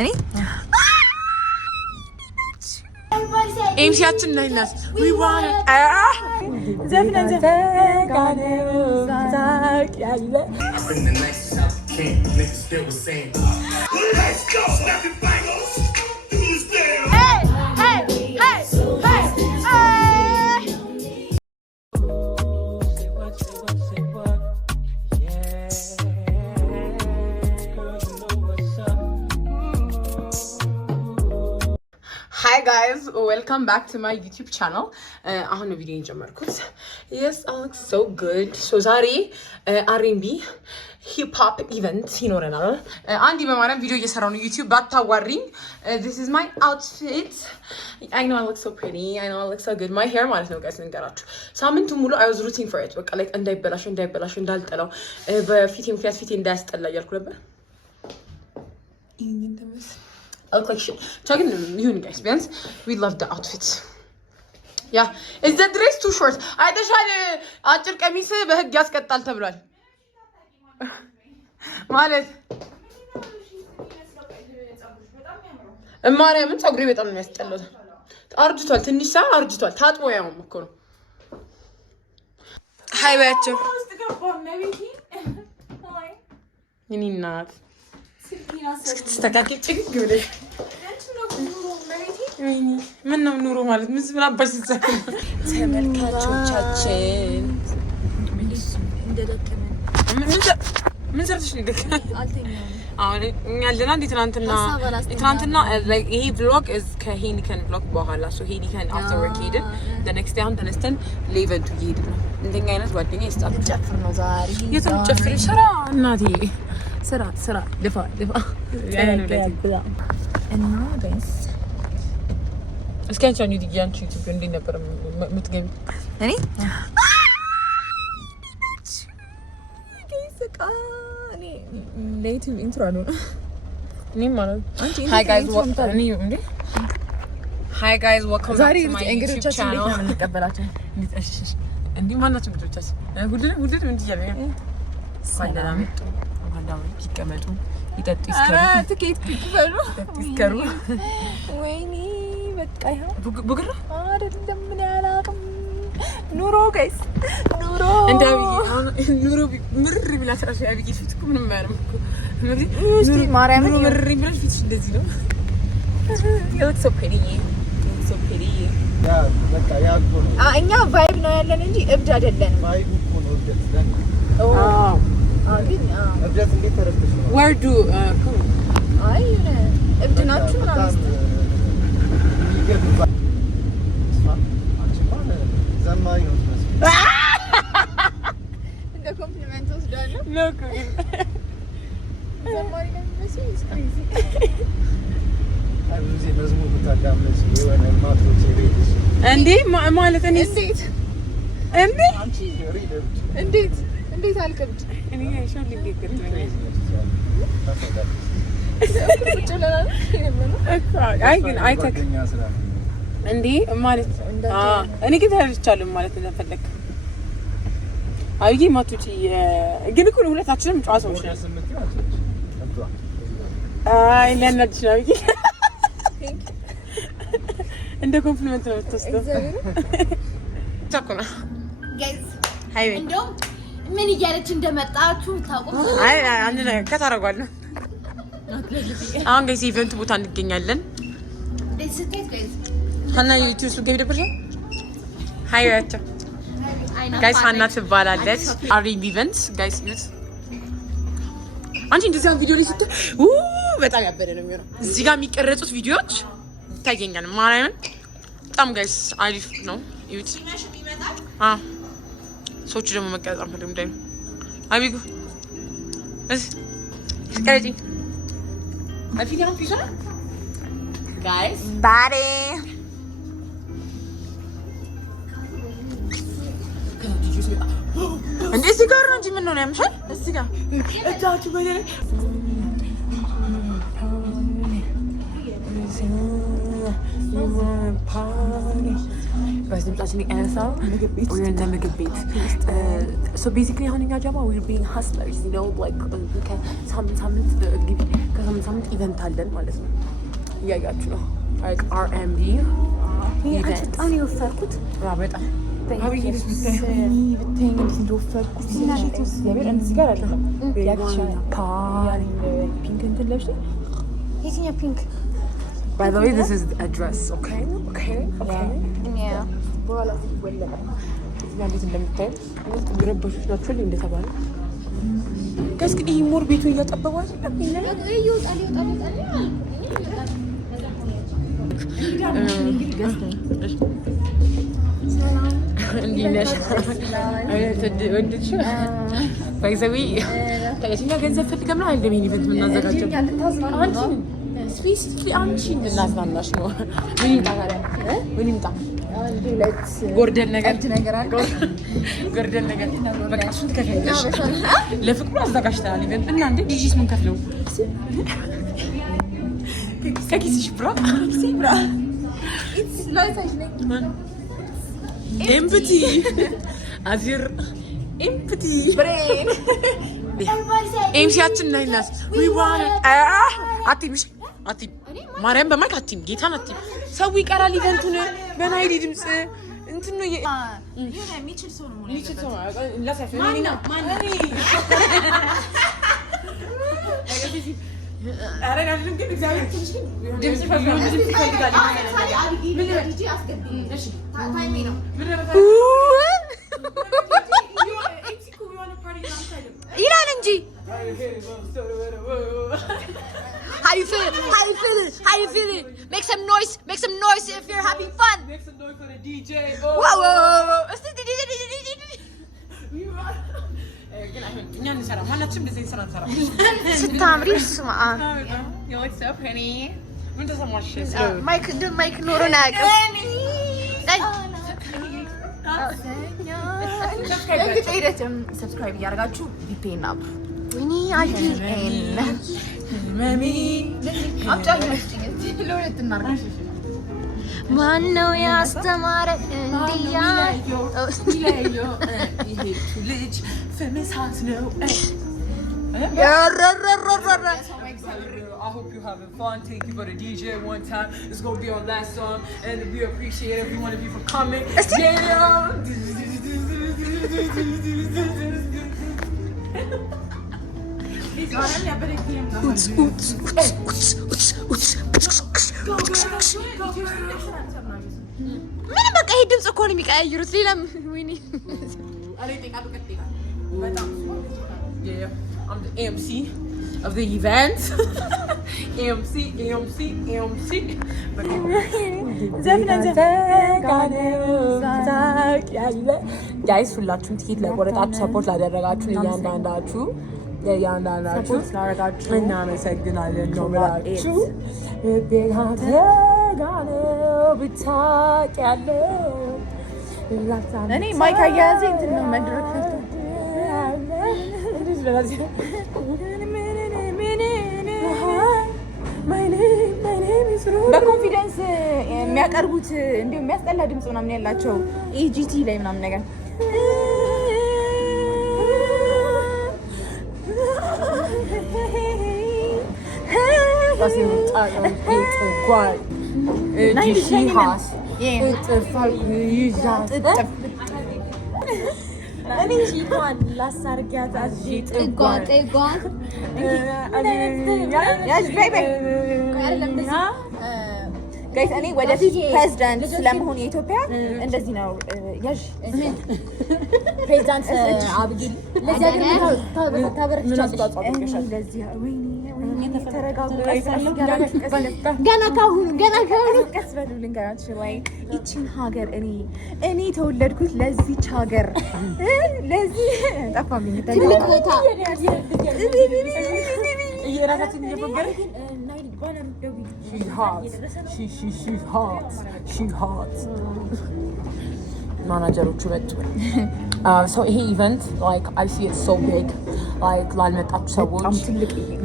Any? ኤምሲያችን ላይ ናት we want ዘፍነን let's go snap your fingers do this damn hey hey hey hey Hi guys, welcome back to my YouTube channel. አሁን ነው ቪዲዮ የጀመርኩት. Yes, I look so good. So ዛሬ R&B hip hop event ይኖረናል. አንዲ በማረም ቪዲዮ እየሰራው ነው YouTube ባታዋሪኝ. This is my outfit. I know I look so pretty. I know I look so good. My hair ማለት ነው guys እንገራችሁ. ሳምንቱ ሙሉ I was rooting for it. በቃ like እንዳይበላሽ እንዳልጠላው በፊቴ ምክንያት ፊቴ እንዳያስጠላ እያልኩ ነበር. ይሄን እንደምስ I look like shit. Talking to you guys, Benz. We love the outfits. Yeah. Is the dress too short? I just had አጭር ቀሚስ በህግ ያስቀጣል ተብሏል። ማለት ማርያምን ፀጉሬ በጣም ነው የሚያስጠላው። አርጅቷል፣ ትንሽ ሰዓት አርጅቷል። ታጥቦ ያውም እኮ ነው። ሃይ ባያቸው እኔ እናት ስትስተካከል ጭግ ብለሽ ምን ነው ኑሮ ማለት ምን አባሽ ተሰከለ ተመልካቾቻችን ምን ሰርተሽ ነው ደከመኝ አልተኛም አሁን እኛ ያለና ትናንትና like ይሄ vlog is ከሄኒከን vlog በኋላ so ሄኒከን after work ሄድን the next day አሁን ተነስተን ሌቨንቱ ሄድን እንደኛ አይነት ጓደኛ ይስጣል ጨፍር ነው ዛሬ የትም ጨፍር ስራ እናቴ ስራ ልፋ ያኔ ነው እና ጋይስ እስኪ አንቺ ዲጂያንቺ ዩቲዩብ እንዴት ነበር የምትገቢ እኔ ጋይስ እኔ ኔቲቭ ኢንትሮ ነው እኔ ማለት አንቺ ሃይ ጋይስ welcome back to my YouTube channel ዛሬ እንቀበላችሁ እንዴ ማናችሁ ልጆቻችን ሁሉንም ምን ትያለኝ ሰላም ይቀመጡ ይጠጡ ይስከሩ ወይኔ በቃ ይሄው ቡግራ አይደለም ምን ያላቅም ኑሮ ጋይስ ኑሮ እንዳው ኑሮ ምር ብላ ተራሽ ያብይ ፊት እኮ ምንም ማርም እኮ ኑሮ ማርያም ምር ብላ ፊት እንደዚህ ነው ይልክ ሶ ፕሪቲ ያ በቃ ያ እኮ ነው እኛ ቫይብ ነው ያለን እንጂ እብድ አይደለንም ቫይብ እኮ ነው እብድ ዘን ግን እብደት እንዴት ተረስተሽ ነው ወርዱ አይ እብድ ናችሁ ማለት ይገባ ዘማሪ ነው እንደ ኮምፕሊመንት ወስዳለሁ ሎክ ዘማሪ ነው መስሎኝ ክሬዚ አብዚ መዝሙር ተታዳምነሽ የሆነ ማትሮች ይቤልሽ እንዴ ማለት እኔ እንዴ አንቺ እንዴት አልከብድ እኔ አይሾል ሊገርም አይ ግን አይተክ እንዴ ማለት እኔ ግን ተረድቻለሁ ማለት እንደፈለክ አብይ ማቶች ግን እኮ ሁለታችንም ጨዋታዎች ነን አይ ለነድሽ ነው አብይ እንደ ኮምፕሊመንት ነው ተስተው ታቆና ጋይስ ሃይ እንደው ምን እያለች እንደመጣችሁ ታውቁ አይ አንድ ነገር ከታረጋለሁ አሁን ጋይስ ኢቨንት ቦታ እንገኛለን ደስከት ጋይስ ሀና ዩቲዩብ ገብ ደብረ ሃይ ያቻ ጋይስ ሀና ትባላለች R&B ኢቨንት ጋይስ ዩት አንቺ እንደዚህ ቪዲዮ ላይ ስት በጣም ያበደ ነው የሚሆነው እዚህ ጋር የሚቀረጹት ቪዲዮዎች ታገኛለን ማርያምን በጣም ጋይስ አሪፍ ነው ዩት ሰዎች ደግሞ መቀረጽ አንፈልግም ዳይ አቢጉ እስከረጂ አፊት ያው ፒዛ ጋይስ ባሬ እንዴ ሲጋር ነው እንጂ ምን ነው ያምሻል እዚህ ጋር እጃችሁ በለ በድምጻችን ያነሳው ወደ ምግብ ቤት so basically አሁን እኛ ጀማ we're being hustlers you know like ከሳምንት ኢቨንት አለን ማለት ነው እያያችሁ ነው like RMB ኢቨንት በጣም የወፈርኩት በጣም አብይ ልጅ ብታይ እንደወፈርኩት ሲናሽት እንደዚህ ጋር አለ ፒንክ እንትን ለብሽ የትኛው ፒንክ By the way, this is a dress, okay? Yeah. በኋላ ሲወለደ እንዴት እንደምታይ ግረበሾች ናቸው እንደተባለ ከስክ ይሄ ሞር ቤቱ እያጠበበው አይደለም ይወጣል እንዲነሽ ወንድሽ ባይዘዊ ታየኛ ገንዘብ ፈልገም ነው አይደለም ይሄን ኢቨንት የምናዘጋጀው አንቺ ስፔሲፊክሊ አንቺ እናዝናናሽ ነው ምን ይምጣ ጎርደን ነገር አለ ጎርደን ነገር በቃ እሱን ትከፍያለሽ ለፍቅሩ አዘጋጅተናል ኢቨንት እና እንደ ዲጂስ ምን ከፍለው ከኪስሽ ብራ it's nice empty አዚር empty brain ኤምሲያችን ናይናስ we want አቲምሽ አቲም ማርያም በማይክ አቲም ጌታን አቲም ሰው ይቀራል ኢቨንቱን በናይዲ ድምጽ እንትን ነው የሚችል ሰው ነው ላሳፍ ማንና አረጋግጥ ግን እግዚአብሔር ትንሽ ድምጽ ይፈልጋል ምን ዲጂ አስገቢ እሺ ታይሜ ነው ይላል እንጂ How you feeling? Make some noise if you're having fun. Make some noise for the DJ. Whoa. What's the DJ? እኛ እንሰራ ማናችንም እንደዚህ እንሰራ ስታምሪ ስማ You look so pretty. ምን ተሰማሽ? ማይክ ኖሮና ሰብስክራይብ እያደረጋችሁ ቪፒኤን አብ ወይኔ አይዲኤን ማሚ ማነው ያስተማረ እንዲያ ይሄ ልጅ ፈመሳት ነው I hope you're having fun. Thank you for the DJ one time. It's gonna be our last song, and we appreciate every one of you for coming. ምንም በቃ ይሄ ድምጽ እኮ ነው የሚቀያይሩት ሌላ ወይኔ I'm the MC of the event. MC. Guys, ሁላችሁም ቲኬት ለቆረጣችሁ ሰፖርት ላደረጋችሁ እያንዳንዳችሁ እናመሰግናለን ነው ብላችሁ እኔ ማይክ አያያዜ እንትን ነው መድረክ በኮንፊደንስ የሚያቀርቡት እንዲሁ የሚያስጠላ ድምፅ ምናምን ያላቸው ኢጂቲ ላይ ምናምን ነገር እኔ ሺቷን ላሳርጊያት ጥጓን ጋይስ እኔ ወደፊት ፕሬዝዳንት ስለመሆን የኢትዮጵያ እንደዚህ ነው ያዥ ፕሬዝዳንት አብዱል ለዚህ ገና ካሁኑ ቀስ በሉ ልንገራችሁ ላይ ይቺን ሀገር እኔ ተወለድኩት ለዚች ሀገር ለዚህ ጠፋብኝ ትልቅ ቦታ እየራሳችን እየፈገረ She's hot. ማናጀሮቹ መጡ። So he event like I see it so big like ላልመጣችሁ ሰዎች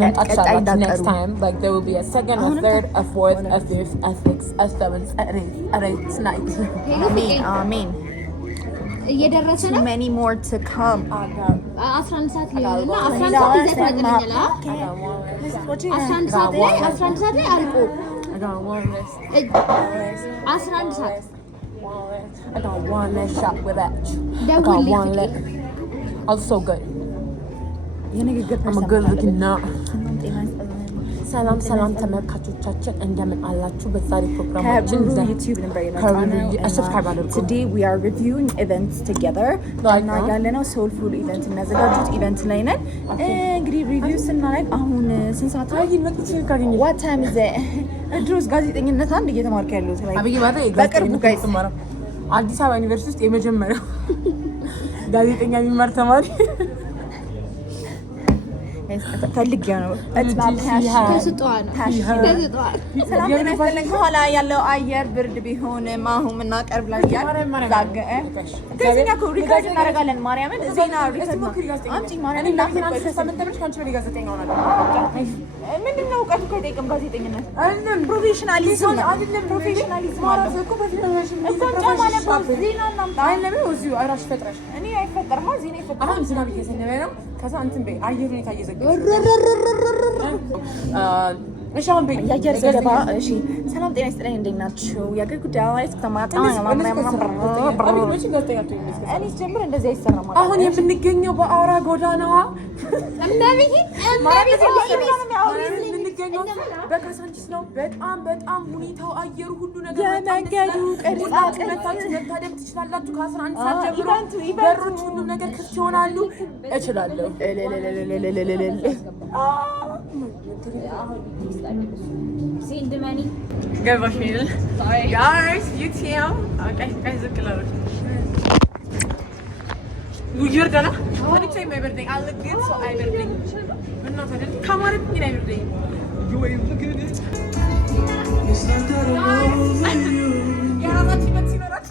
መምጣት next time like there will be a second a third a fourth a fifth a sixth a seventh a eighth night. Amen. እየደረሰ ነው many more to come 11 ሰዓት ላይ ነው 11 ሰዓት ይዘት መጥተኛል 11 ሰዓት ላይ አልቆ 11 ሰዓት I got one less shot with that. I got one less. I was so good. I'm a good looking nut. ሰላም ተመልካቾቻችን እንደምን አላችሁ? በዛሬ ፕሮግራማችን YouTube ሰብስክራይብ አድርጉ። Today we are reviewing events together. እና ያለነው soulful event የሚያዘጋጁት ኢቨንት ላይ ነን። እንግዲህ ሪቪው ስናደርግ አሁን ስንት ሰዓት ላይ what time is it? ድሮስ ጋዜጠኝነት አንድ እየተማርኩ ያለሁት ላይ በቅርቡ ጋይስ አዲስ አበባ ዩኒቨርሲቲ ውስጥ የመጀመሪያው ጋዜጠኛ የሚማር ተማሪ ፈልጌው ነው ከኋላ ያለው አየር ብርድ ቢሆንም አሁን የምናቀርብ ላይ ሪከርድ እናደርጋለን። ማርያምን ዜና ምንድን ነው እውቀቱ ከጠይቅም ጋዜጠኝነት ፕሮፌሽናሊዝም የአየር ዘገባ። እሺ ሰላም ጤና ይስጥልኝ፣ እንዴት ናችሁ? የአገር ጉዳይ እስከማጣ እኔ ጀምር እንደዚህ አይሰራም። አሁን የምንገኘው በአውራ ጎዳናዋ በካሳንቺስ ነው። በጣም ሁኔታው አየሩ ሁሉ ነገር የመንገዱ ቅርጻት መታደም ትችላላችሁ። ከ11 ሰዓት ጀምሮ በሮች ሁሉ ነገር ክፍት ይሆናሉ። እችላለሁ Send the money. ገባሽ አይደል? Guys, UTM. Okay, ዝቅላችሁ ውይር ገና እኔ ታይ my birthday. I look good, so I birthday. እና ታዲያ ካማራ ምን አይ birthday? You ain't looking at it. It's not that I love you. ያ ማቲ መራች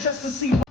Just to see.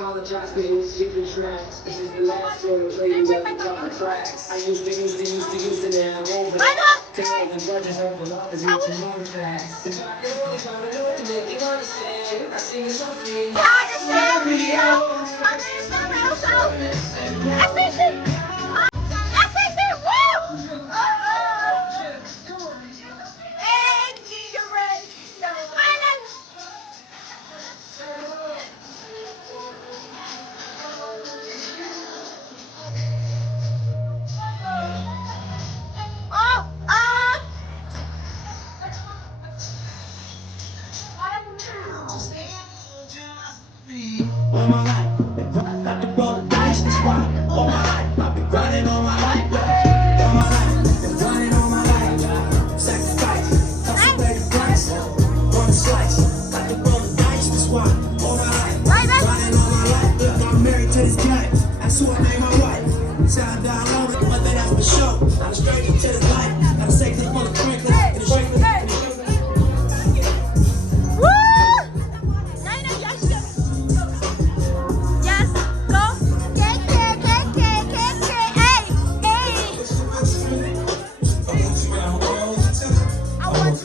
apologize for any stupid tracks. This is the last one with lady left the common cracks. I used to now I'm over that. Taking the grudges over love is reaching more facts. If I could only find a way to make you understand, I sing it so free. I understand me, all my life, got to roll the dice, that's why. All my life, I've been grinding all my life. All my life, been grinding all my life. Sacrifice, contemplate the price. One slice, got to roll the dice, that's why. All my life, grinding all my life. Look, I'm married to this guy, that's who I name my wife. Sound down low, but that's for sure. I'm straight to this life, gotta save the